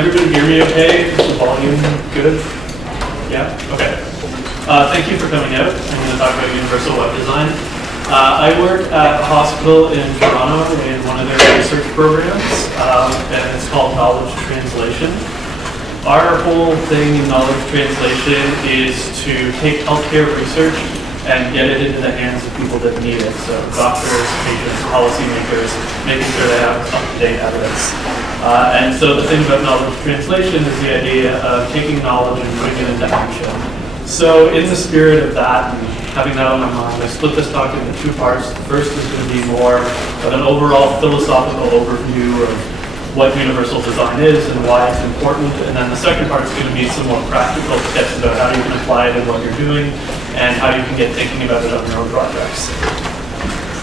everybody hear me okay? Is the volume good? Yeah? Okay. Thank you for coming out. I'm going to talk about universal web design. I work at a hospital in Toronto in one of their research programs, and it's called Knowledge Translation. Our whole thing in knowledge translation is to take healthcare research and get it into the hands of people that need it. So doctors, patients, policymakers, making sure they have up-to-date evidence. And so the thing about knowledge translation is the idea of taking knowledge and putting it into action. So in the spirit of that, and having that on my mind, I split this talk into two parts. The first is going to be more of an overall philosophical overview of what universal design is and why it's important. And then the second part is going to be some more practical tips about how you can apply it in what you're doing and how you can get thinking about it on your own projects.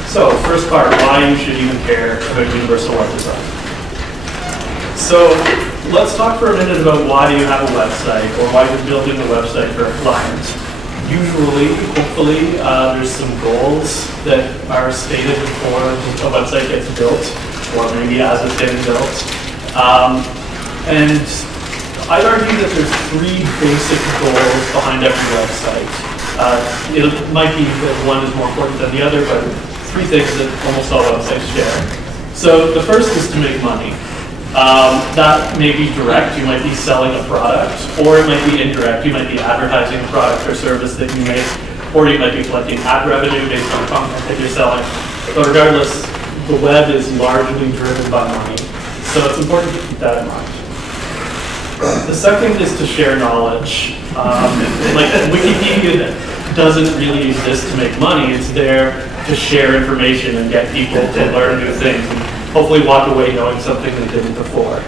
So first part, why you should even care about universal web design. So let's talk for a minute about why you have a website or why you're building a website for a client. Usually, hopefully, there's some goals that are stated before a website gets built, or maybe as it's getting built. And I'd argue that there's three basic goals behind every website. It might be that one is more important than the other, but three things that almost all websites share. So the first is to make money. That may be direct, you might be selling a product, or it might be indirect, you might be advertising a product or service that you make, or you might be collecting ad revenue based on content that you're selling. But regardless, the web is largely driven by money, so it's important to keep that in mind. The second is to share knowledge. Like Wikipedia doesn't really exist to make money, it's there to share information and get people to learn new things. Hopefully walk away knowing something they didn't before.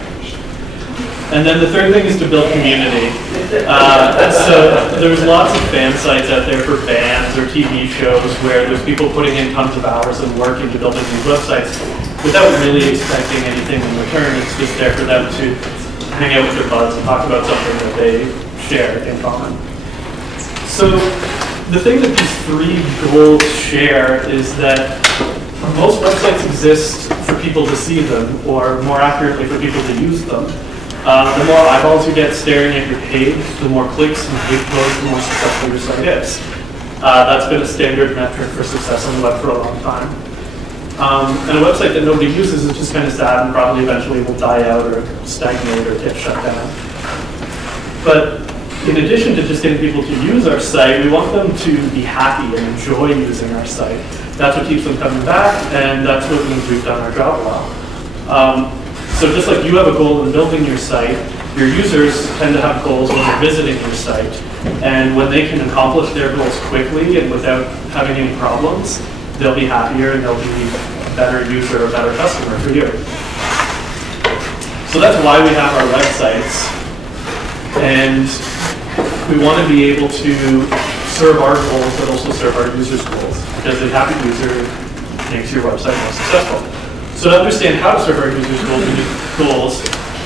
And then the third thing is to build community. So there's lots of fan sites out there for bands or TV shows where there's people putting in tons of hours and work into building these websites without really expecting anything in return. It's just there for them to hang out with their buds and talk about something that they share in common. So the thing that these three goals share is that most websites exist for people to see them, or more accurately, for people to use them. The more eyeballs you get staring at your page, the more clicks and page loads, the more successful your site is. That's been a standard metric for success on the web for a long time. And a website that nobody uses is just kind of sad and probably eventually will die out or stagnate or get shut down. But in addition to just getting people to use our site, we want them to be happy and enjoy using our site. That's what keeps them coming back, and that's what means we've done our job well. So just like you have a goal in building your site, your users tend to have goals when they're visiting your site. And when they can accomplish their goals quickly and without having any problems, they'll be happier and they'll be a better user, a better customer for you. So that's why we have our websites. And we want to be able to serve our goals, but also serve our users' goals, because a happy user makes your website more successful. So to understand how to serve our users' goals,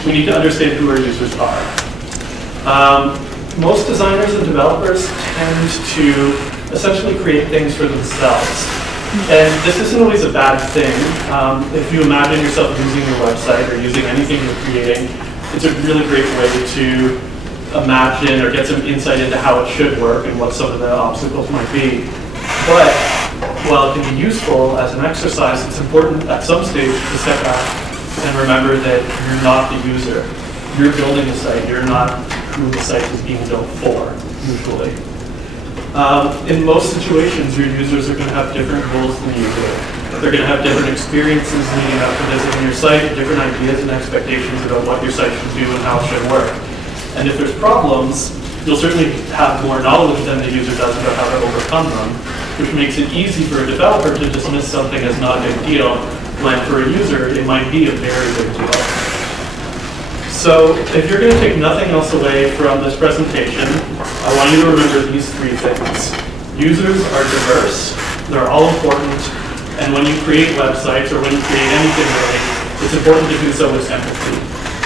we need to understand who our users are. Most designers and developers tend to essentially create things for themselves. And this isn't always a bad thing. If you imagine yourself using your website or using anything you're creating, it's a really great way to imagine or get some insight into how it should work and what some of the obstacles might be. But while it can be useful as an exercise, it's important at some stage to step back and remember that you're not the user. You're building a site, you're not who the site is being built for, usually. In most situations, your users are going to have different goals than you do. They're going to have different experiences leading up to visiting your site, different ideas and expectations about what your site should do and how it should work. And if there's problems, you'll certainly have more knowledge than the user does about how to overcome them, which makes it easy for a developer to dismiss something as not a big deal, when for a user, it might be a very big deal. So if you're going to take nothing else away from this presentation, I want you to remember these three things. Users are diverse, they're all important, and when you create websites or when you create anything really, it's important to do so with empathy.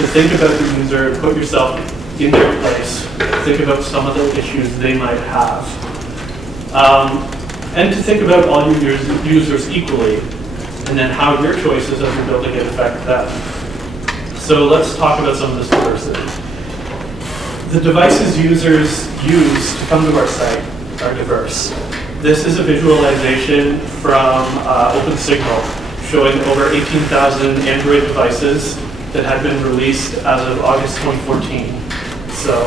To think about the user, put yourself in their place, think about some of the issues they might have. And to think about all your users equally, and then how your choices as you're building it affect them. So let's talk about some of this diversity. The devices users use to come to our site are diverse. This is a visualization from OpenSignal showing over 18,000 Android devices that had been released as of August 2014, so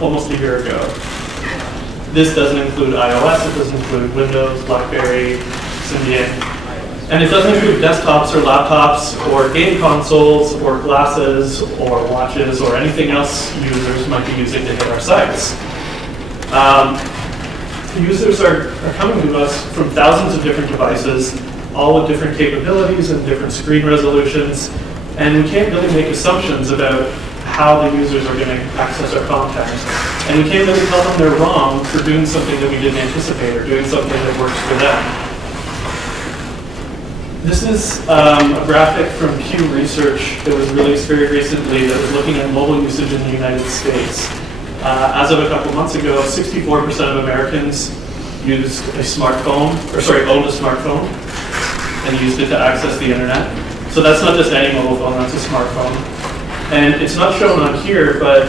almost a year ago. This doesn't include iOS, it doesn't include Windows, BlackBerry, Symbian, and it doesn't include desktops or laptops or game consoles or glasses or watches or anything else users might be using to hit our sites. Users are coming to us from thousands of different devices, all with different capabilities and different screen resolutions, and we can't really make assumptions about how the users are going to access our content. And we can't really tell them they're wrong for doing something that we didn't anticipate or doing something that works for them. This is a graphic from Pew Research that was released very recently that was looking at mobile usage in the United States. As of a couple months ago, 64% of Americans used a smartphone, owned a smartphone and used it to access the internet. So that's not just any mobile phone, that's a smartphone. And it's not shown on here, but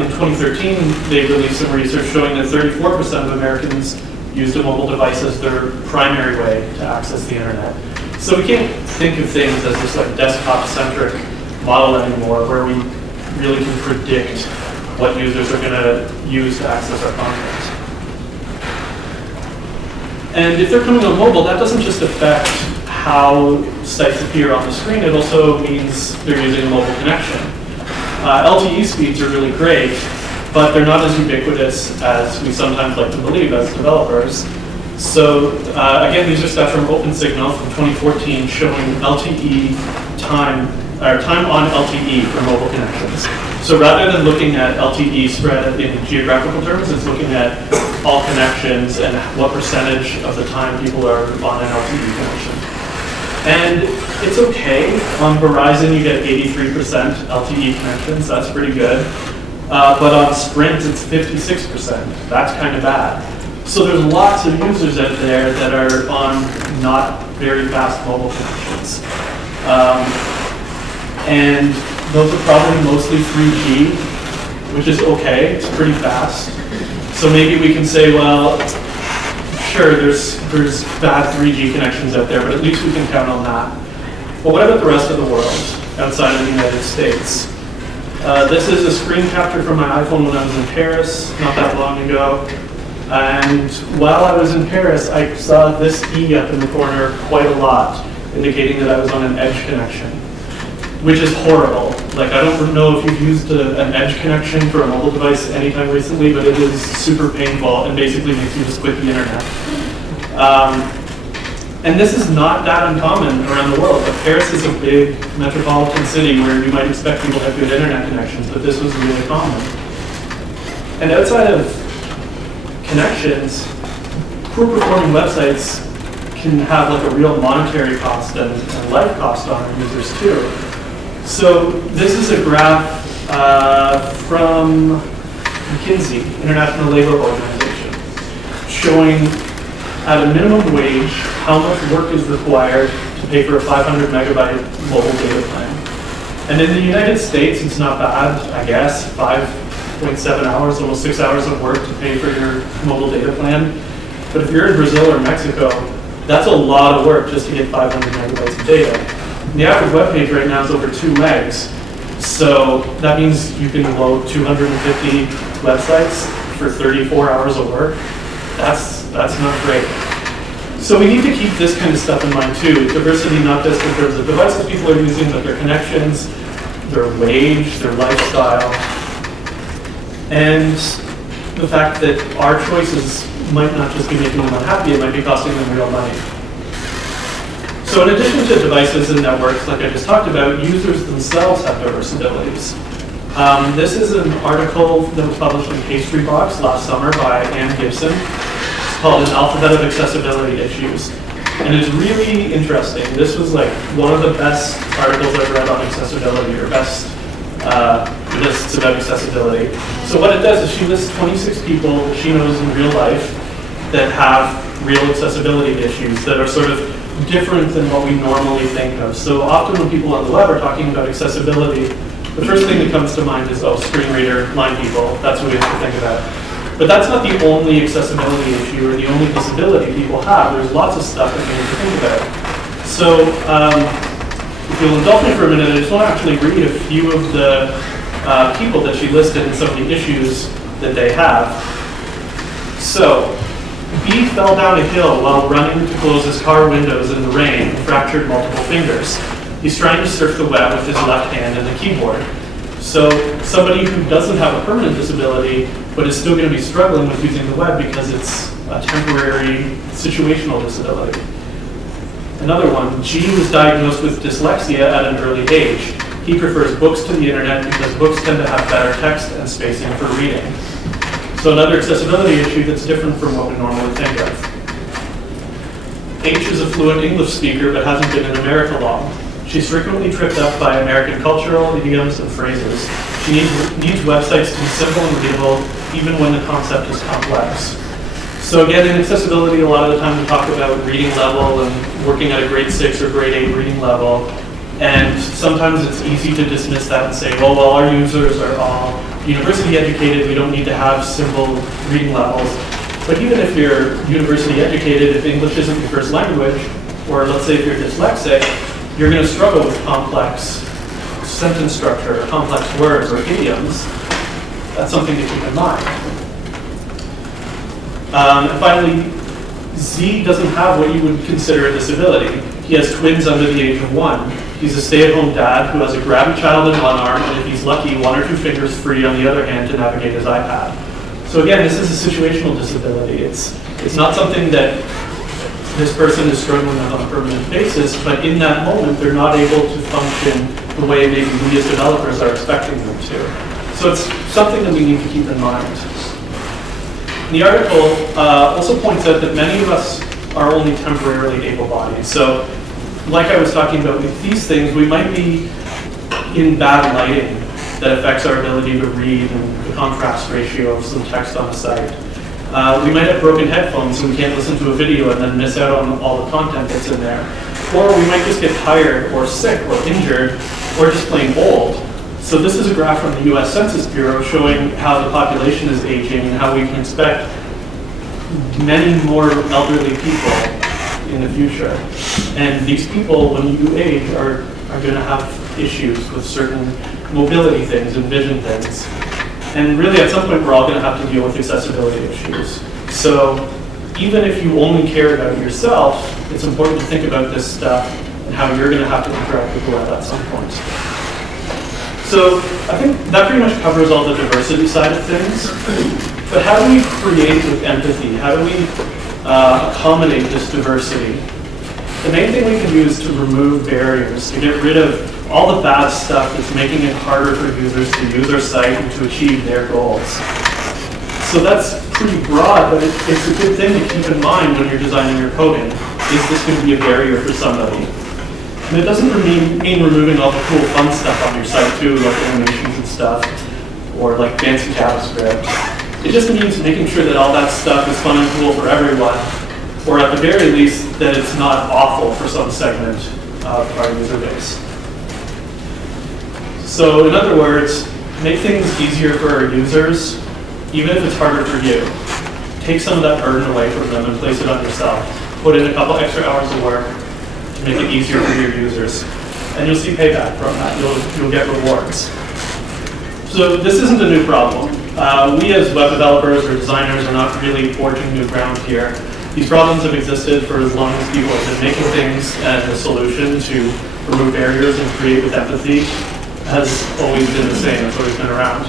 in 2013, they released some research showing that 34% of Americans used a mobile device as their primary way to access the internet. So we can't think of things as this like desktop-centric model anymore, where we really can predict what users are going to use to access our content. And if they're coming on mobile, that doesn't just affect how sites appear on the screen, it also means they're using a mobile connection. LTE speeds are really great, but they're not as ubiquitous as we sometimes like to believe as developers. So again, these are stats from OpenSignal from 2014 showing LTE time on LTE for mobile connections. So rather than looking at LTE spread in geographical terms, it's looking at all connections and what percentage of the time people are on an LTE connection. And it's okay. On Verizon, you get 83% LTE connections. That's pretty good. But on Sprint, it's 56%. That's kind of bad. So there's lots of users out there that are on not very fast mobile connections. And those are probably mostly 3G, which is okay. It's pretty fast. So maybe we can say, well, sure, there's bad 3G connections out there, but at least we can count on that. But what about the rest of the world outside of the United States? This is a screen capture from my iPhone when I was in Paris not that long ago. And while I was in Paris, I saw this E up in the corner quite a lot, indicating that I was on an edge connection, which is horrible. Like, I don't know if you've used an edge connection for a mobile device anytime recently, but it is super painful and basically makes you just quit the internet. And this is not that uncommon around the world. But Paris is a big metropolitan city where you might expect people to have good internet connections, but this was really common. And outside of connections, poor performing websites can have like a real monetary cost and life cost on our users too. So this is a graph from McKinsey, International Labor Organization, showing at a minimum wage how much work is required to pay for a 500 megabyte mobile data plan. And in the United States, it's not bad, I guess, 5.7 hours, almost 6 hours of work to pay for your mobile data plan. But if you're in Brazil or Mexico, that's a lot of work just to get 500 megabytes of data. The average web page right now is over 2 megs. So that means you can load 250 websites for 34 hours of work. That's not great. So we need to keep this kind of stuff in mind too. Diversity not just in terms of devices people are using, but their connections, their wage, their lifestyle, and the fact that our choices might not just be making them unhappy, it might be costing them real money. So in addition to devices and networks, like I just talked about, users themselves have diverse abilities. This is an article that was published in PageSpeed last summer by Ann Gibson. It's called An Alphabet of Accessibility Issues. And it's really interesting. This was like one of the best articles I've read on accessibility, or best lists about accessibility. So what it does is she lists 26 people that she knows in real life that have real accessibility issues that are sort of different than what we normally think of. So often when people on the web are talking about accessibility, the first thing that comes to mind is, oh, screen reader, blind people, that's what we have to think about. But that's not the only accessibility issue or the only disability people have. There's lots of stuff that we need to think about. So if you'll indulge me for a minute, I just want to actually read a few of the people that she listed and some of the issues that they have. So, B fell down a hill while running to close his car windows in the rain and fractured multiple fingers. He's trying to surf the web with his left hand and the keyboard. So somebody who doesn't have a permanent disability but is still going to be struggling with using the web because it's a temporary situational disability. Another one, G was diagnosed with dyslexia at an early age. He prefers books to the internet because books tend to have better text and spacing for reading. So another accessibility issue that's different from what we normally think of. H is a fluent English speaker but hasn't been in America long. She's frequently tripped up by American cultural idioms and phrases. She needs websites to be simple and readable, even when the concept is complex. So again, in accessibility, a lot of the time we talk about reading level and working at a grade 6 or grade 8 reading level. And sometimes it's easy to dismiss that and say, well, our users are all university educated, we don't need to have simple reading levels. But even if you're university educated, if English isn't your first language, or let's say if you're dyslexic, you're going to struggle with complex sentence structure, complex words, or idioms. That's something to keep in mind. And finally, Z doesn't have what you would consider a disability. He has twins under the age of 1. He's a stay-at-home dad who has a grabby child in one arm, and if he's lucky, 1 or 2 fingers free on the other hand to navigate his iPad. So again, this is a situational disability. It's not something that this person is struggling with on a permanent basis, but in that moment, they're not able to function the way maybe we as developers are expecting them to. So it's something that we need to keep in mind. The article also points out that many of us are only temporarily able-bodied. So, like I was talking about with these things, we might be in bad lighting that affects our ability to read and the contrast ratio of some text on a site. We might have broken headphones so we can't listen to a video and then miss out on all the content that's in there. Or we might just get tired or sick or injured or just plain old. So this is a graph from the US Census Bureau showing how the population is aging and how we can expect many more elderly people in the future. And these people, when you age, are going to have issues with certain mobility things and vision things. And really, at some point, we're all going to have to deal with accessibility issues. So even if you only care about yourself, it's important to think about this stuff and how you're going to have to interact with the web at some point. So I think that pretty much covers all the diversity side of things. But how do we create with empathy? How do we accommodate this diversity? The main thing we can do is to remove barriers, to get rid of all the bad stuff that's making it harder for users to use our site and to achieve their goals. So that's pretty broad, but it's a good thing to keep in mind when you're designing your coding. Is this going to be a barrier for somebody? And it doesn't mean removing all the cool fun stuff on your site too, like animations and stuff, or like fancy JavaScript. It just means making sure that all that stuff is fun and cool for everyone, or at the very least, that it's not awful for some segment of our user base. So in other words, make things easier for our users, even if it's harder for you. Take some of that burden away from them and place it on yourself. Put in a couple extra hours of work to make it easier for your users. And you'll see payback from that. You'll get rewards. So this isn't a new problem. We as web developers or designers are not really forging new ground here. These problems have existed for as long as people have been making things, and the solution to remove barriers and create with empathy has always been the same. It's always been around.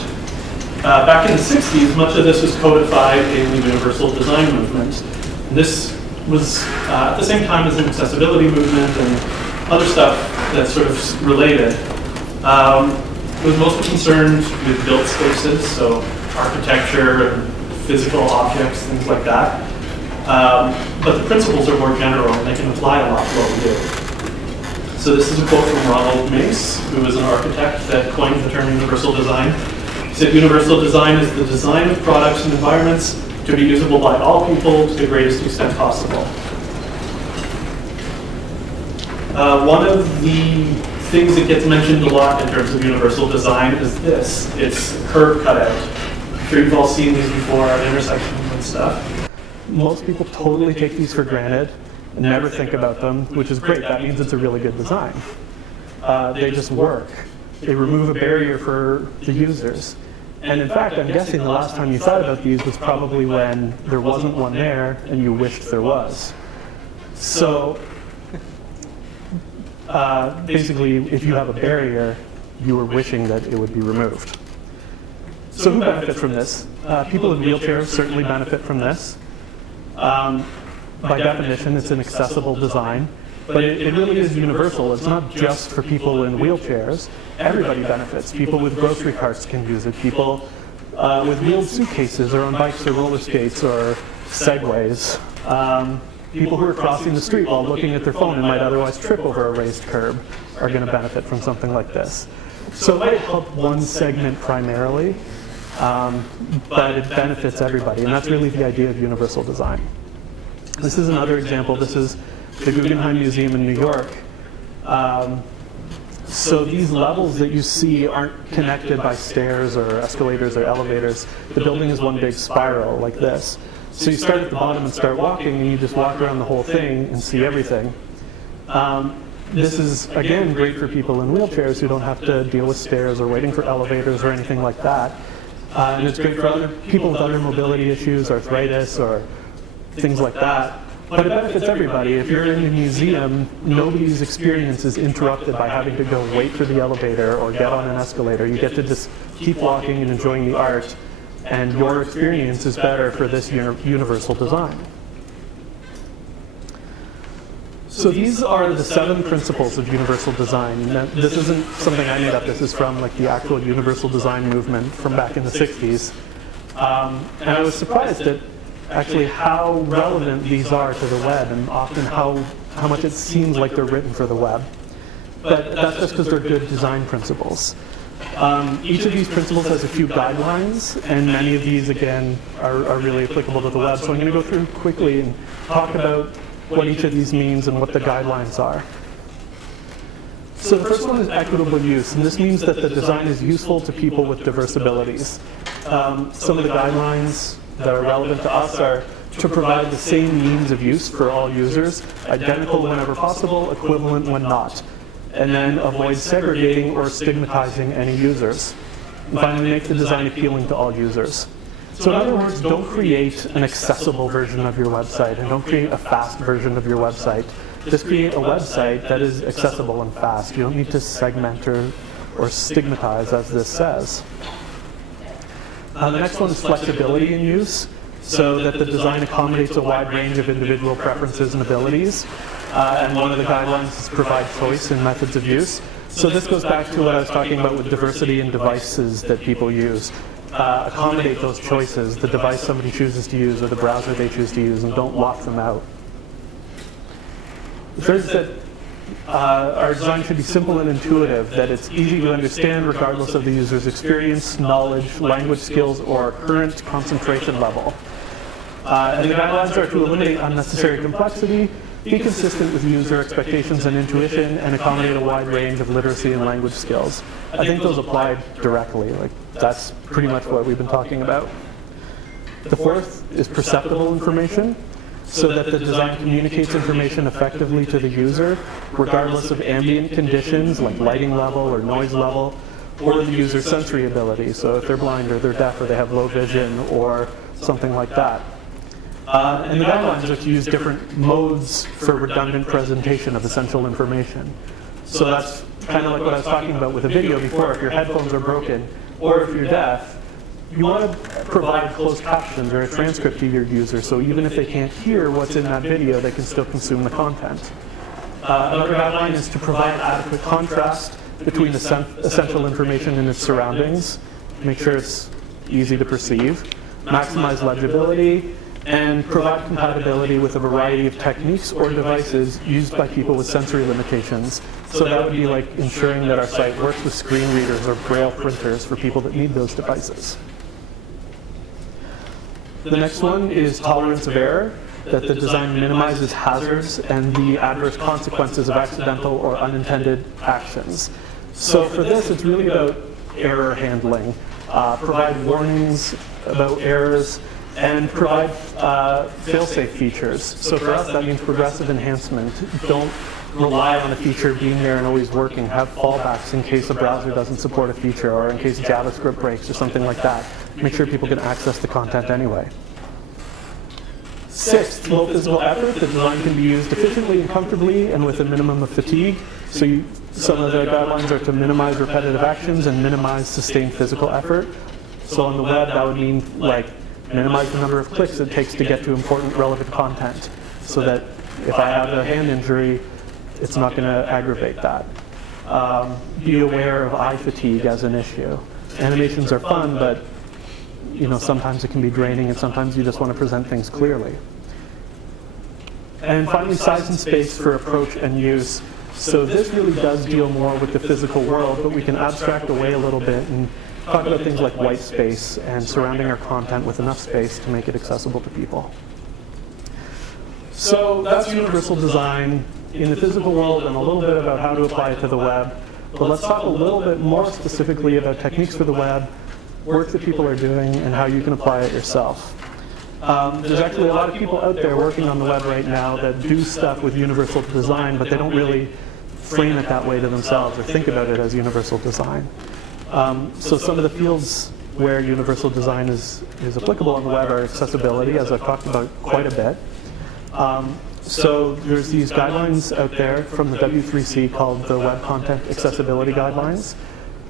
Back in the 60s, much of this was codified in the universal design movement. And this was at the same time as an accessibility movement and other stuff that's sort of related. It was mostly concerned with built spaces, so architecture and physical objects, things like that. But the principles are more general and they can apply a lot to what we do. So this is a quote from Ronald Mace, who was an architect that coined the term universal design. He said, "Universal design is the design of products and environments to be usable by all people to the greatest extent possible." One of the things that gets mentioned a lot in terms of universal design is this. It's curb cutout. I'm sure you've all seen these before at intersections and stuff. Most people totally take these for granted and never think about them, which is great. That means it's a really good design. They just work. They remove a barrier for the users. And in fact, I'm guessing the last time you thought about these was probably when there wasn't one there and you wished there was. So basically, if you have a barrier, you were wishing that it would be removed. So who benefits from this? People in wheelchairs certainly benefit from this. By definition, it's an accessible design, but it really is universal. It's not just for people in wheelchairs. Everybody benefits. People with grocery carts can use it. People with wheeled suitcases or on bikes or roller skates or segways. People who are crossing the street while looking at their phone and might otherwise trip over a raised curb are going to benefit from something like this. So it might help one segment primarily, but it benefits everybody, and that's really the idea of universal design. This is another example. This is the Guggenheim Museum in New York. So these levels that you see aren't connected by stairs or escalators or elevators. The building is one big spiral like this. So you start at the bottom and start walking, and you just walk around the whole thing and see everything. This is, again, great for people in wheelchairs who don't have to deal with stairs or waiting for elevators or anything like that. And it's great for other people with other mobility issues, arthritis, or things like that. But it benefits everybody. If you're in a museum, nobody's experience is interrupted by having to go wait for the elevator or get on an escalator. You get to just keep walking and enjoying the art, and your experience is better for this universal design. So these are the 7 principles of universal design. Now, this isn't something I made up. This is from like the actual universal design movement from back in the 60s. And I was surprised at actually how relevant these are to the web, and often how much it seems like they're written for the web. But that's just because they're good design principles. Each of these principles has a few guidelines, and many of these, again, are really applicable to the web. So I'm going to go through quickly and talk about what each of these means and what the guidelines are. So the first one is equitable use, and this means that the design is useful to people with diverse abilities. Some of the guidelines that are relevant to us are to provide the same means of use for all users, identical whenever possible, equivalent when not, and then avoid segregating or stigmatizing any users. And finally, make the design appealing to all users. So in other words, don't create an accessible version of your website, and don't create a fast version of your website. Just create a website that is accessible and fast. You don't need to segment or stigmatize, as this says. The next one is flexibility in use, so that the design accommodates a wide range of individual preferences and abilities. And one of the guidelines is to provide choice in methods of use. So this goes back to what I was talking about with diversity in devices that people use. Accommodate those choices, the device somebody chooses to use or the browser they choose to use, and don't lock them out. The third is that our design should be simple and intuitive, that it's easy to understand regardless of the user's experience, knowledge, language skills, or current concentration level. And the guidelines are to eliminate unnecessary complexity, be consistent with user expectations and intuition, and accommodate a wide range of literacy and language skills. I think those apply directly. Like, that's pretty much what we've been talking about. The fourth is perceptible information, so that the design communicates information effectively to the user, regardless of ambient conditions like lighting level or noise level, or the user's sensory ability. So if they're blind or they're deaf or they have low vision or something like that. And the guidelines are to use different modes for redundant presentation of essential information. So that's kind of like what I was talking about with a video before. If your headphones are broken or if you're deaf, you want to provide closed captions or a transcript to your user, so even if they can't hear what's in that video, they can still consume the content. Another guideline is to provide adequate contrast between the essential information and its surroundings, make sure it's easy to perceive, maximize legibility, and provide compatibility with a variety of techniques or devices used by people with sensory limitations. So that would be like ensuring that our site works with screen readers or braille printers for people that need those devices. The next one is tolerance of error. that the design minimizes hazards and the adverse consequences of accidental or unintended actions. So for this, it's really about error handling, provide warnings about errors, and provide fail-safe features. So for us, that means progressive enhancement. Don't rely on a feature being there and always working. Have fallbacks in case a browser doesn't support a feature or in case JavaScript breaks or something like that. Make sure people can access the content anyway. Sixth, low physical effort. The design can be used efficiently and comfortably and with a minimum of fatigue. So some of the guidelines are to minimize repetitive actions and minimize sustained physical effort. So on the web, that would mean like minimize the number of clicks it takes to get to important relevant content so that if I have a hand injury, it's not going to aggravate that. Be aware of eye fatigue as an issue. Animations are fun, but sometimes it can be draining and sometimes you just want to present things clearly. And finally, size and space for approach and use. So this really does deal more with the physical world, but we can abstract away a little bit and talk about things like white space and surrounding our content with enough space to make it accessible to people. So that's universal design in the physical world and a little bit about how to apply it to the web. But let's talk a little bit more specifically about techniques for the web, work that people are doing, and how you can apply it yourself. There's actually a lot of people out there working on the web right now that do stuff with universal design, but they don't really frame it that way to themselves or think about it as universal design. So some of the fields where universal design is applicable on the web are accessibility, as I've talked about quite a bit. So there's these guidelines out there from the W3C called the Web Content Accessibility Guidelines.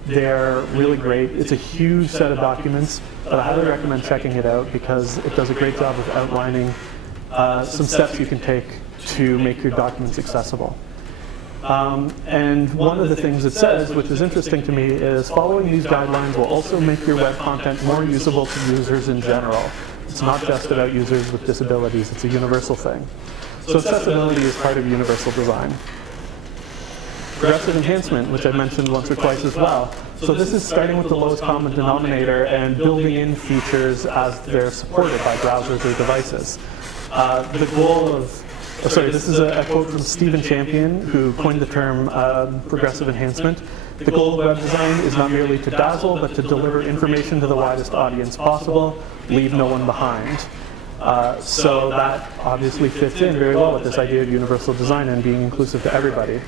They're really great. It's a huge set of documents, but I highly recommend checking it out because it does a great job of outlining some steps you can take to make your documents accessible. And one of the things it says, which is interesting to me, is following these guidelines will also make your web content more usable to users in general. It's not just about users with disabilities, it's a universal thing. So accessibility is part of universal design. Progressive enhancement, which I mentioned once or twice as well. So this is starting with the lowest common denominator and building in features as they're supported by browsers or devices. The goal of, this is a quote from Stephen Champion, who coined the term progressive enhancement. The goal of web design is not merely to dazzle, but to deliver information to the widest audience possible, leave no one behind. So that obviously fits in very well with this idea of universal design and being inclusive to everybody.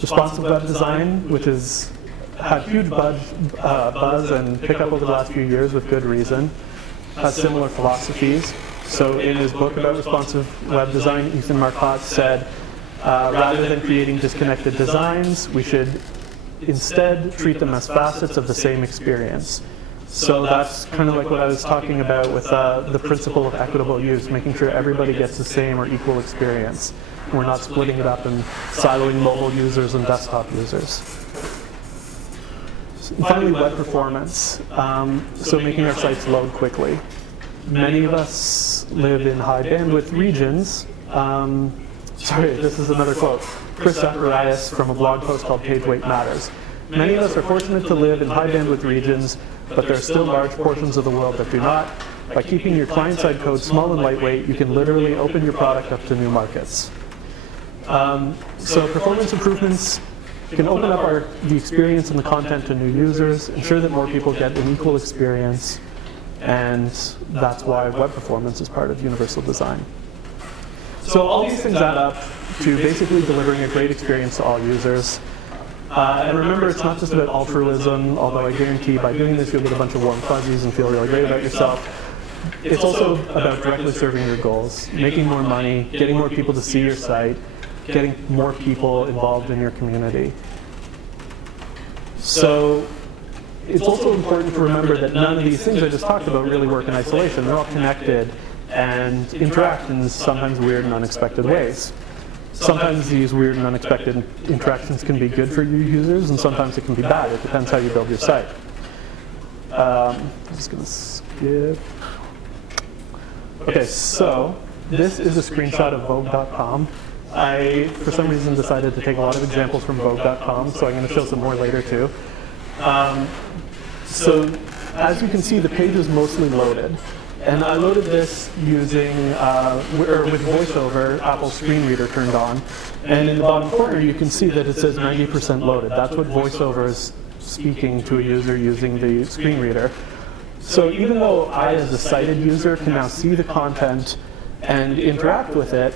Responsive web design, which has had huge buzz and pickup over the last few years with good reason, has similar philosophies. So in his book about responsive web design, Ethan Marcotte said, rather than creating disconnected designs, we should instead treat them as facets of the same experience. So that's kind of like what I was talking about with the principle of equitable use, making sure everybody gets the same or equal experience. We're not splitting it up and siloing mobile users and desktop users. And finally, web performance. So making our sites load quickly. Many of us live in high bandwidth regions. This is another quote. Chris Zacharias from a blog post called Page Weight Matters. Many of us are fortunate to live in high bandwidth regions, but there are still large portions of the world that do not. By keeping your client-side code small and lightweight, you can literally open your product up to new markets. So performance improvements can open up the experience and the content to new users, ensure that more people get an equal experience, and that's why web performance is part of universal design. So all these things add up to basically delivering a great experience to all users. And remember, it's not just about altruism, although I guarantee by doing this you'll get a bunch of warm fuzzies and feel really great about yourself. It's also about directly serving your goals, making more money, getting more people to see your site, getting more people involved in your community. So it's also important to remember that none of these things I just talked about really work in isolation. They're all connected and interact in sometimes weird and unexpected ways. Sometimes these weird and unexpected interactions can be good for your users, and sometimes it can be bad. It depends how you build your site. I'm just going to skip. Okay, so this is a screenshot of Vogue.com. I, for some reason, decided to take a lot of examples from Vogue.com, so I'm going to show some more later too. So as you can see, the page is mostly loaded. And I loaded this using, with VoiceOver, Apple's screen reader turned on. And in the bottom corner, you can see that it says 90% loaded. That's what VoiceOver is speaking to a user using the screen reader. So even though I, as a sighted user, can now see the content and interact with it,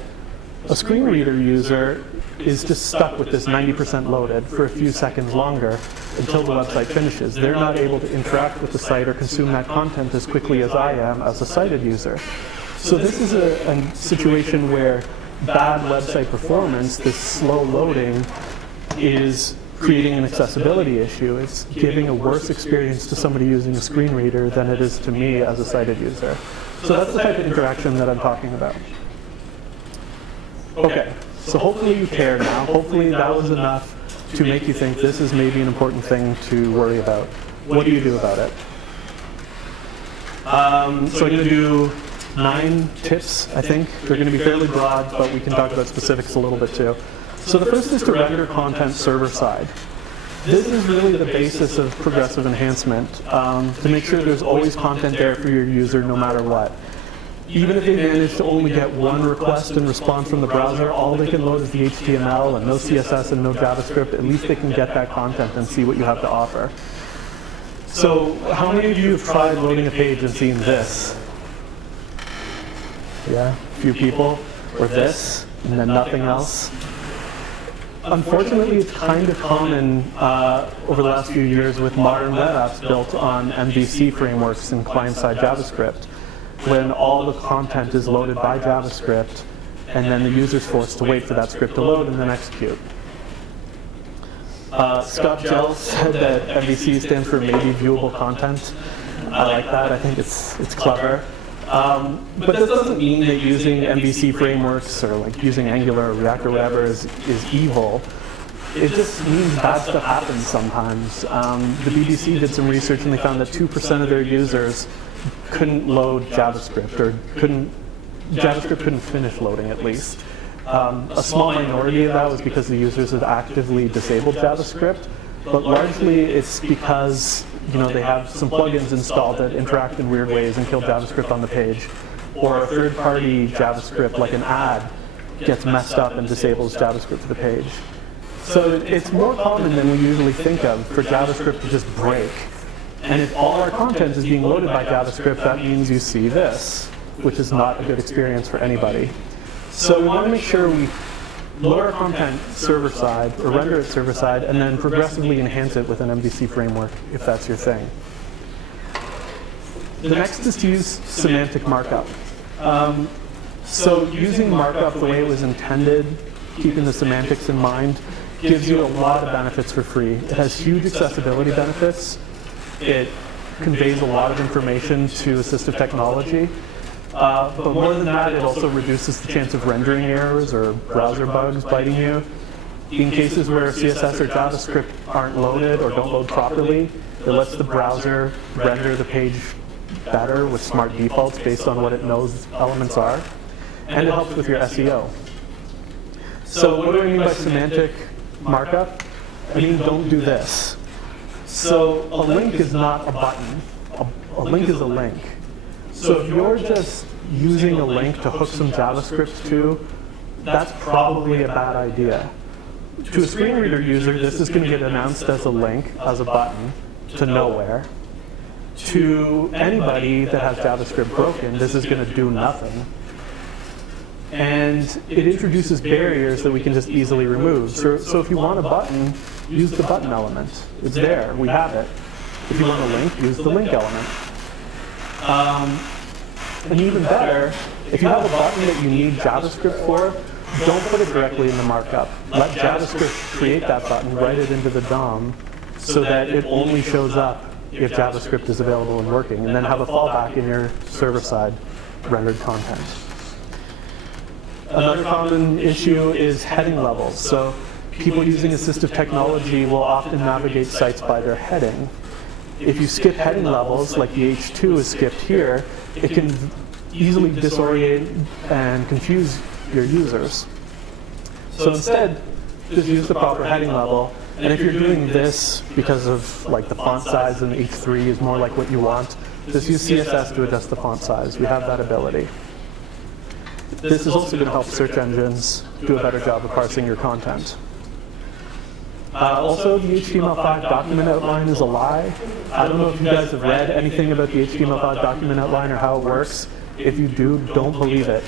a screen reader user is just stuck with this 90% loaded for a few seconds longer until the website finishes. They're not able to interact with the site or consume that content as quickly as I am as a sighted user. So this is a situation where bad website performance, this slow loading, is creating an accessibility issue. It's giving a worse experience to somebody using a screen reader than it is to me as a sighted user. So that's the type of interaction that I'm talking about. Okay. So hopefully you care now. Hopefully that was enough to make you think this is maybe an important thing to worry about. What do you do about it? So I'm going to do 9 tips, I think. They're going to be fairly broad, but we can talk about specifics a little bit too. So the first is to render content server-side. This is really the basis of progressive enhancement, to make sure there's always content there for your user no matter what. Even if they manage to only get one request and response from the browser, all they can load is the HTML and no CSS and no JavaScript. At least they can get that content and see what you have to offer. So how many of you have tried loading a page and seen this? Yeah, a few people. Or this, and then nothing else. Unfortunately, it's kind of common over the last few years with modern web apps built on MVC frameworks and client-side JavaScript, when all the content is loaded by JavaScript, and then the user's forced to wait for that script to load and then execute. Scott Gell said that MVC stands for maybe viewable content. I like that. I think it's clever. But this doesn't mean that using MVC frameworks or like using Angular or React or whatever is evil. It just means bad stuff happens sometimes. The BBC did some research and they found that 2% of their users couldn't load JavaScript, or JavaScript couldn't finish loading at least. A small minority of that was because the users had actively disabled JavaScript, but largely it's because they have some plugins installed that interact in weird ways and kill JavaScript on the page, or a third-party JavaScript like an ad gets messed up and disables JavaScript for the page. So it's more common than we usually think of for JavaScript to just break. And if all our content is being loaded by JavaScript, that means you see this, which is not a good experience for anybody. So we want to make sure we load our content server-side, or render it server-side, and then progressively enhance it with an MVC framework, if that's your thing. The next is to use semantic markup. So using markup the way it was intended, keeping the semantics in mind, gives you a lot of benefits for free. It has huge accessibility benefits. It conveys a lot of information to assistive technology. But more than that, it also reduces the chance of rendering errors or browser bugs biting you. In cases where CSS or JavaScript aren't loaded or don't load properly, it lets the browser render the page better with smart defaults based on what it knows elements are. And it helps with your SEO. So what do I mean by semantic markup? I mean, don't do this. So a link is not a button. A link is a link. So if you're just using a link to hook some JavaScript to, that's probably a bad idea. To a screen reader user, this is going to get announced as a link, as a button, to nowhere. To anybody that has JavaScript broken, this is going to do nothing. And it introduces barriers that we can just easily remove. So if you want a button, use the button element. It's there. We have it. If you want a link, use the link element. And even better, if you have a button that you need JavaScript for, don't put it directly in the markup. Let JavaScript create that button, write it into the DOM, so that it only shows up if JavaScript is available and working, and then have a fallback in your server-side rendered content. Another common issue is heading levels. So people using assistive technology will often navigate sites by their heading. If you skip heading levels, like the H2 is skipped here, it can easily disorient and confuse your users. So instead, just use the proper heading level. And if you're doing this because of like the font size and H3 is more like what you want, Just use CSS to adjust the font size. We have that ability. This is also going to help search engines do a better job of parsing your content. Also, the HTML5 document outline is a lie. I don't know if you guys have read anything about the HTML5 document outline or how it works. If you do, don't believe it.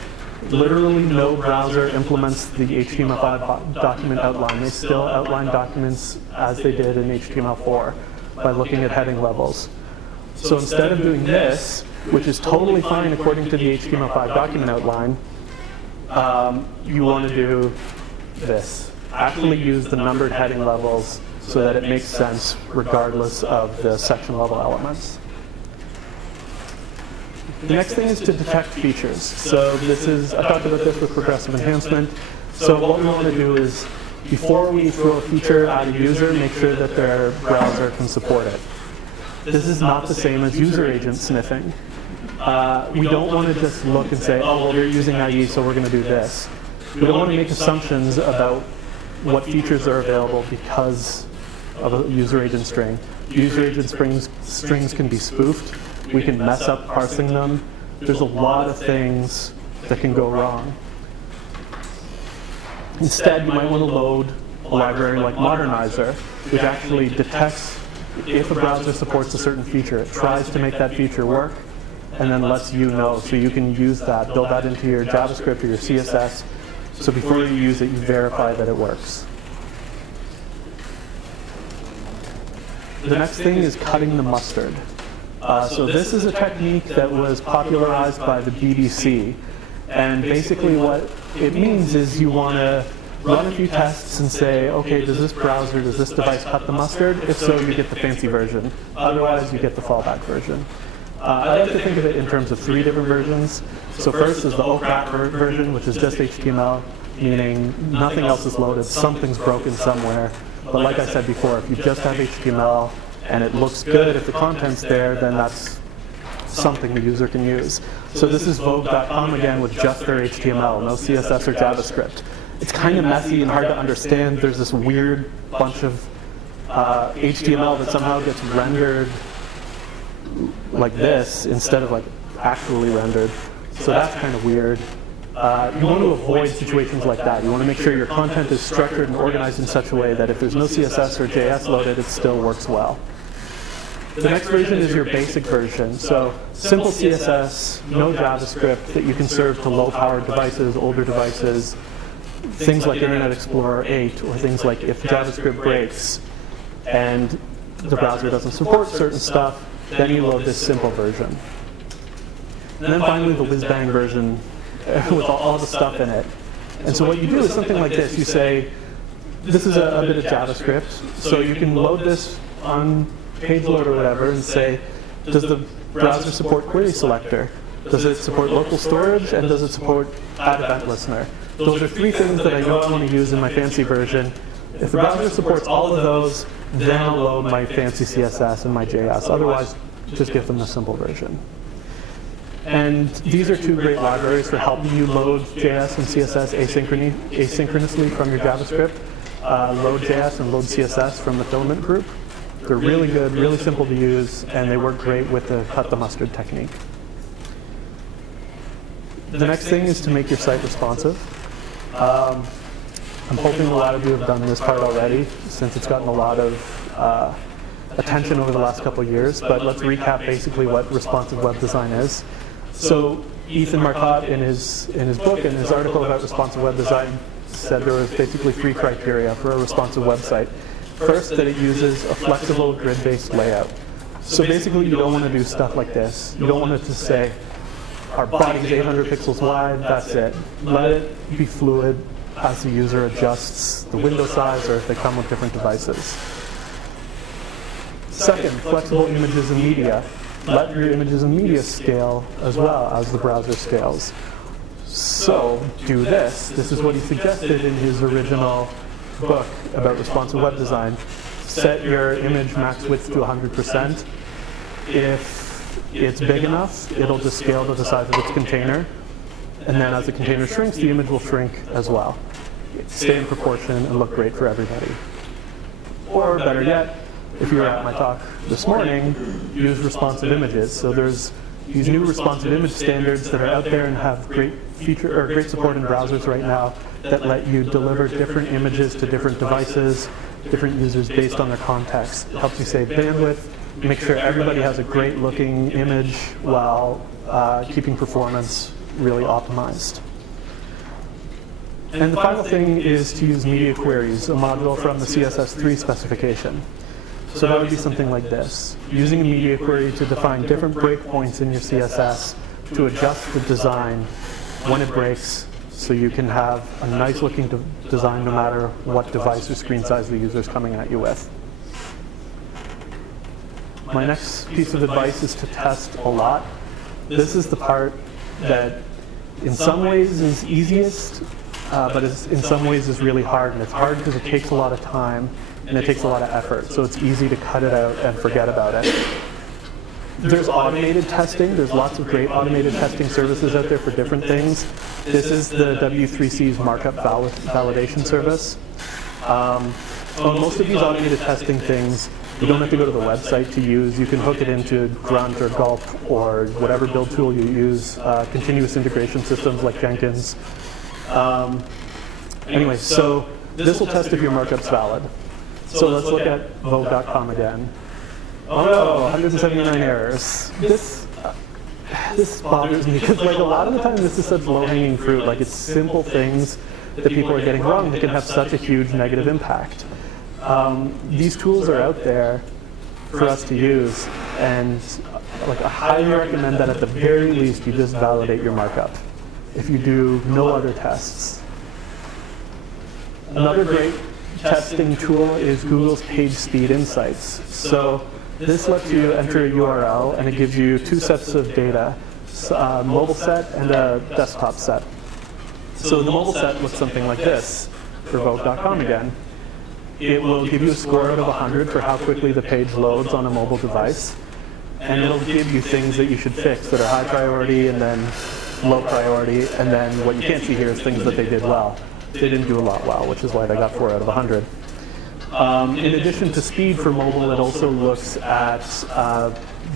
Literally no browser implements the HTML5 document outline. They still outline documents as they did in HTML4 by looking at heading levels. So instead of doing this, which is totally fine according to the HTML5 document outline, you want to do this. Actually use the numbered heading levels so that it makes sense regardless of the section level elements. The next thing is to detect features. So I talked about this with progressive enhancement. So what we want to do is, before we throw a feature at a user, make sure that their browser can support it. This is not the same as user agent sniffing. We don't want to just look and say, oh, well, you're using IE, so we're going to do this. We don't want to make assumptions about what features are available because of a user agent string. User agent strings can be spoofed. We can mess up parsing them. There's a lot of things that can go wrong. Instead, you might want to load a library like Modernizer, which actually detects if a browser supports a certain feature. It tries to make that feature work, and then lets you know, so you can use that, build that into your JavaScript or your CSS, so before you use it, you verify that it works. The next thing is cutting the mustard. So this is a technique that was popularized by the BBC. And basically what it means is you want to run a few tests and say, okay, does this browser, does this device cut the mustard? If so, you get the fancy version. Otherwise, you get the fallback version. I like to think of it in terms of 3 different versions. So first is the OCRAT version, which is just HTML, meaning nothing else is loaded, something's broken somewhere. But like I said before, if you just have HTML and it looks good, if the content's there, then that's something the user can use. So this is Vogue.com again with just their HTML, no CSS or JavaScript. It's kind of messy and hard to understand. There's this weird bunch of HTML that somehow gets rendered like this instead of like actually rendered. So that's kind of weird. You want to avoid situations like that. You want to make sure your content is structured and organized in such a way that if there's no CSS or JS loaded, it still works well. The next version is your basic version. So simple CSS, no JavaScript that you can serve to low-powered devices, older devices, things like Internet Explorer 8, or things like if JavaScript breaks and the browser doesn't support certain stuff, then you load this simple version. And then finally the whizbang version with all the stuff in it. And so what you do is something like this. You say, this is a bit of JavaScript, so you can load this on page load or whatever and say, does the browser support query selector? Does it support local storage? And does it support add event listener? Those are 3 things that I know I want to use in my fancy version. If the browser supports all of those, then I'll load my fancy CSS and my JS. Otherwise, just give them the simple version. And these are 2 great libraries for helping you load JS and CSS asynchronously from your JavaScript. Load.js and load.css from the Filament group. They're really good, really simple to use, and they work great with the cut the mustard technique. The next thing is to make your site responsive. I'm hoping a lot of you have done this part already, since it's gotten a lot of attention over the last couple of years, but let's recap basically what responsive web design is. So Ethan Marcotte, in his book and his article about responsive web design, said there was basically 3 criteria for a responsive website. First, that it uses a flexible grid-based layout. So basically, you don't want to do stuff like this. You don't want it to say, our body is 800 pixels wide, that's it. Let it be fluid as the user adjusts the window size or if they come with different devices. Second, flexible images and media. Let your images and media scale as well as the browser scales. So do this. This is what he suggested in his original book about responsive web design. Set your image max width to 100%. If it's big enough, it'll just scale to the size of its container. And then as the container shrinks, the image will shrink as well. Stay in proportion and look great for everybody. Or better yet, if you were at my talk this morning, use responsive images. So there's these new responsive image standards that are out there and have great great support in browsers right now that let you deliver different images to different devices, different users based on their context. It helps you save bandwidth, make sure everybody has a great looking image while keeping performance really optimized. And the final thing is to use media queries, a module from the CSS3 specification. So that would be something like this. Using a media query to define different breakpoints in your CSS to adjust the design when it breaks, so you can have a nice looking design no matter what device or screen size the user is coming at you with. My next piece of advice is to test a lot. This is the part that in some ways is easiest, but in some ways is really hard. And it's hard because it takes a lot of time and it takes a lot of effort. So it's easy to cut it out and forget about it. There's automated testing. There's lots of great automated testing services out there for different things. This is the W3C's markup validation service. On most of these automated testing things, you don't have to go to the website to use. You can hook it into Grunt or Gulp or whatever build tool you use, continuous integration systems like Jenkins. Anyway, so this will test if your markup's valid. So let's look at Vogue.com again. Oh no, 179 errors. This bothers me because like a lot of the time this is such low-hanging fruit. Like it's simple things that people are getting wrong that can have such a huge negative impact. These tools are out there for us to use, and like I highly recommend that at the very least you just validate your markup if you do no other tests. Another great testing tool is Google's PageSpeed Insights. So this lets you enter a URL and it gives you two sets of data, a mobile set and a desktop set. So the mobile set looks something like this for Vogue.com again. It will give you a score out of 100 for how quickly the page loads on a mobile device. And it'll give you things that you should fix that are high priority and then low priority. And then what you can't see here is things that they did well. They didn't do a lot well, which is why they got 4 out of 100. In addition to speed for mobile, it also looks at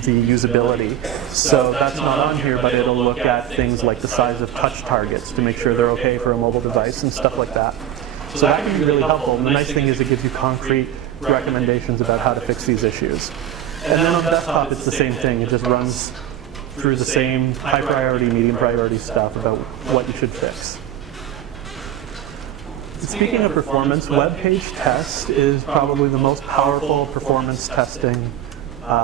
the usability. So that's not on here, but it'll look at things like the size of touch targets to make sure they're okay for a mobile device and stuff like that. So that can be really helpful. And the nice thing is it gives you concrete recommendations about how to fix these issues. And then on desktop, it's the same thing. It just runs through the same high priority, medium priority stuff about what you should fix. Speaking of performance, web page test is probably the most powerful performance testing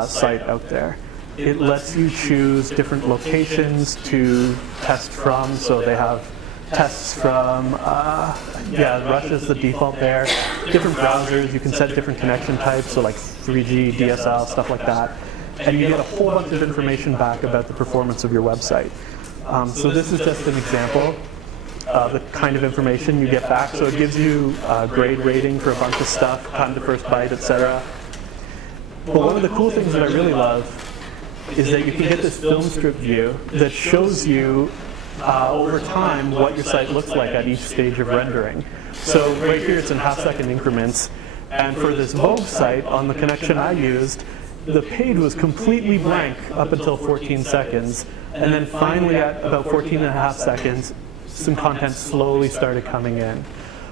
site out there. It lets you choose different locations to test from. So they have tests from, Russia's the default there. Different browsers, you can set different connection types, so like 3G, DSL, stuff like that. And you get a whole bunch of information back about the performance of your website. So this is just an example of the kind of information you get back. So it gives you a grade rating for a bunch of stuff, time to first byte, etc. But one of the cool things that I really love is that you can get this Filmstrip view that shows you over time what your site looks like at each stage of rendering. So right here it's in half-second increments. And for this Vogue site, on the connection I used, the page was completely blank up until 14 seconds. And then finally at about 14 and a half seconds, some content slowly started coming in.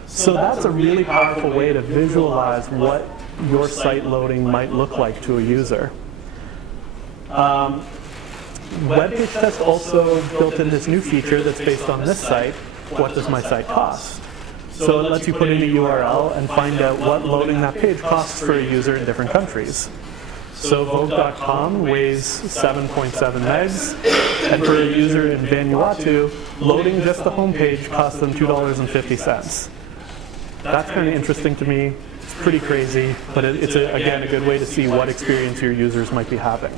So that's a really powerful way to visualize what your site loading might look like to a user. Web page test also built in this new feature that's based on this site, what does my site cost? So it lets you put in a URL and find out what loading that page costs for a user in different countries. So Vogue.com weighs 7.7 megs, and for a user in Vanuatu, loading just the home page costs them $2.50. That's kind of interesting to me. It's pretty crazy, but it's, again, a good way to see what experience your users might be having.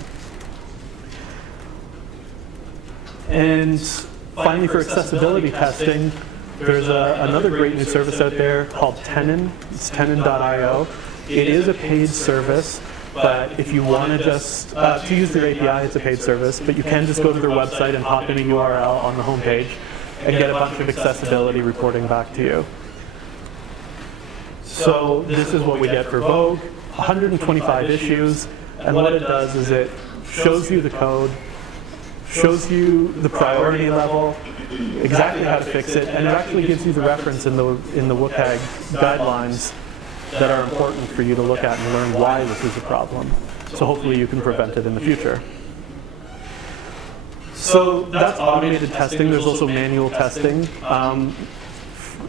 And finally, for accessibility testing, there's another great new service out there called Tenon. It's tenon.io. It is a paid service, but if you want to just, to use their API, it's a paid service, but you can just go to their website and hop in a URL on the homepage and get a bunch of accessibility reporting back to you. So this is what we get for Vogue, 125 issues, and what it does is it shows you the code, shows you the priority level, exactly how to fix it, and it actually gives you the reference in the WCAG guidelines that are important for you to look at and learn why this is a problem. So hopefully you can prevent it in the future. So that's automated testing. There's also manual testing.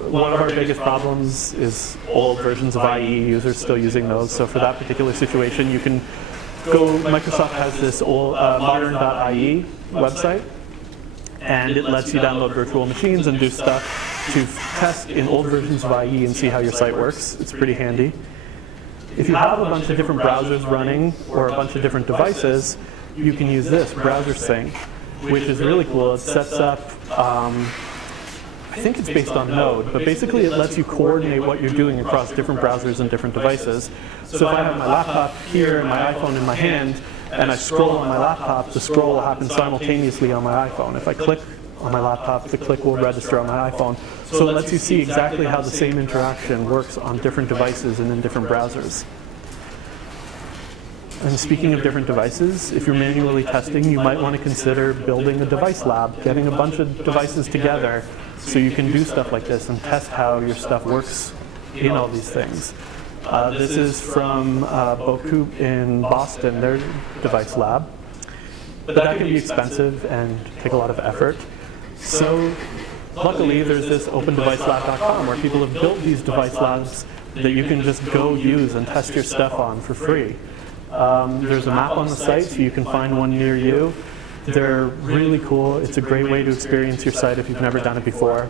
One of our biggest problems is old versions of IE, users still using those. So for that particular situation, you can go, Microsoft has this old modern.ie website, and it lets you download virtual machines and do stuff to test in old versions of IE and see how your site works. It's pretty handy. If you have a bunch of different browsers running or a bunch of different devices, you can use this, Browser Sync, which is really cool. It sets up, I think it's based on Node, but basically it lets you coordinate what you're doing across different browsers and different devices. So if I have my laptop here and my iPhone in my hand, and I scroll on my laptop, the scroll will happen simultaneously on my iPhone. If I click on my laptop, the click will register on my iPhone. So it lets you see exactly how the same interaction works on different devices and in different browsers. And speaking of different devices, if you're manually testing, you might want to consider building a device lab, getting a bunch of devices together so you can do stuff like this and test how your stuff works in all these things. This is from Bocoup in Boston, their device lab. But that can be expensive and take a lot of effort. So luckily there's this opendevicelab.com where people have built these device labs that you can just go use and test your stuff on for free. There's a map on the site so you can find one near you. They're really cool. It's a great way to experience your site if you've never done it before.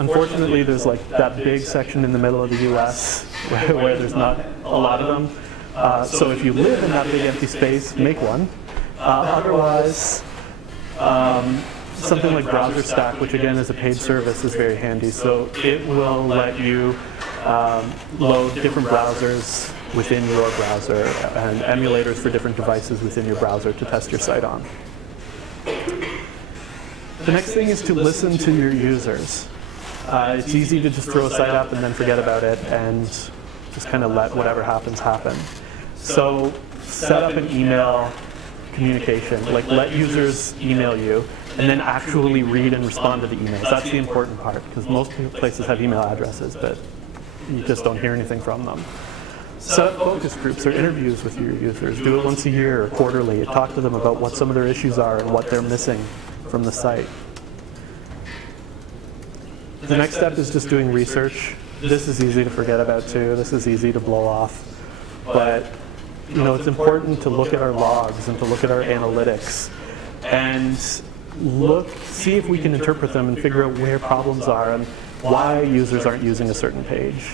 Unfortunately, there's like that big section in the middle of the US where there's not a lot of them. So if you live in that big empty space, make one. Otherwise, something like Browser Stack, which again is a paid service, is very handy. So it will let you load different browsers within your browser and emulators for different devices within your browser to test your site on. The next thing is to listen to your users. It's easy to just throw a site up and then forget about it and just kind of let whatever happens happen. So set up an email communication, like let users email you and then actually read and respond to the emails. That's the important part because most places have email addresses, but you just don't hear anything from them. Set up focus groups or interviews with your users. Do it once a year or quarterly. Talk to them about what some of their issues are and what they're missing from the site. The next step is just doing research. This is easy to forget about too. This is easy to blow off. But it's important to look at our logs and to look at our analytics and see if we can interpret them and figure out where problems are and why users aren't using a certain page.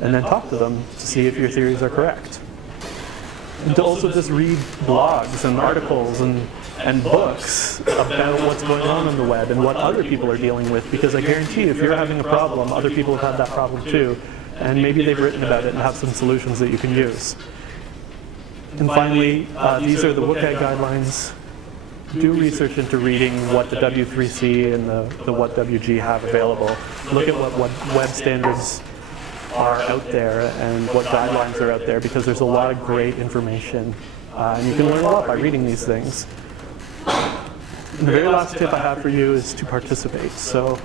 And then talk to them to see if your theories are correct. And to also just read blogs and articles and books about what's going on the web and what other people are dealing with, because I guarantee if you're having a problem, other people have had that problem too, and maybe they've written about it and have some solutions that you can use. And finally, these are the WCAG guidelines. Do research into reading what the W3C and the what WG have available. Look at what web standards are out there and what guidelines are out there, because there's a lot of great information and you can learn a lot by reading these things. And the very last tip I have for you is to participate. So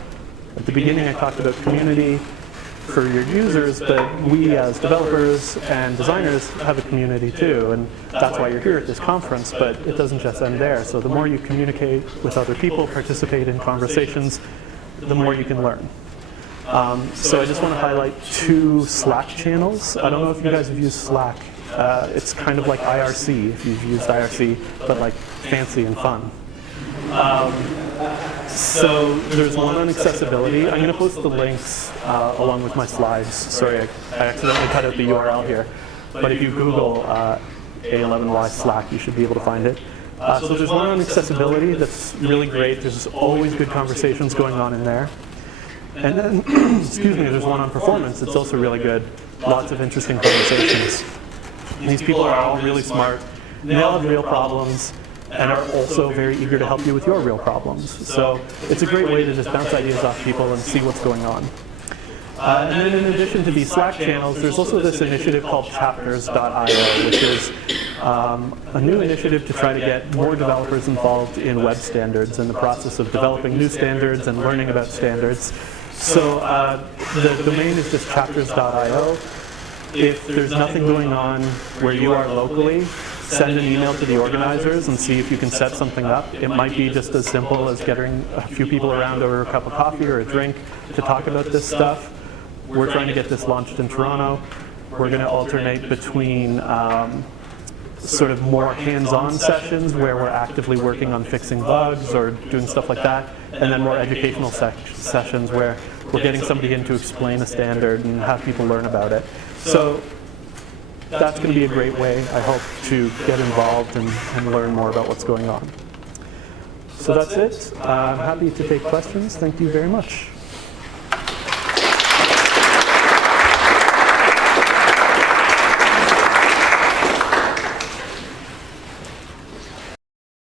at the beginning I talked about community for your users, but we as developers and designers have a community too, and that's why you're here at this conference, but it doesn't just end there. So the more you communicate with other people, participate in conversations, the more you can learn. So I just want to highlight 2 Slack channels. I don't know if you guys have used Slack. It's kind of like IRC, if you've used IRC, but like fancy and fun. So there's one on accessibility. I'm going to post the links along with my slides. Sorry, I accidentally cut out the URL here. But if you Google A11Y Slack, you should be able to find it. So there's one on accessibility that's really great. There's always good conversations going on in there. And then, excuse me, there's one on performance. It's also really good. Lots of interesting conversations. And these people are all really smart. They all have real problems and are also very eager to help you with your real problems. So it's a great way to just bounce ideas off people and see what's going on. And then in addition to these Slack channels, there's also this initiative called chapters.io, which is a new initiative to try to get more developers involved in web standards and the process of developing new standards and learning about standards. So the domain is just chapters.io. If there's nothing going on where you are locally, send an email to the organizers and see if you can set something up. It might be just as simple as getting a few people around over a cup of coffee or a drink to talk about this stuff. We're trying to get this launched in Toronto. We're going to alternate between sort of more hands-on sessions where we're actively working on fixing bugs or doing stuff like that, and then more educational sessions where we're getting somebody in to explain a standard and have people learn about it. So that's going to be a great way, I hope, to get involved and learn more about what's going on. So that's it. I'm happy to take questions. Thank you very much.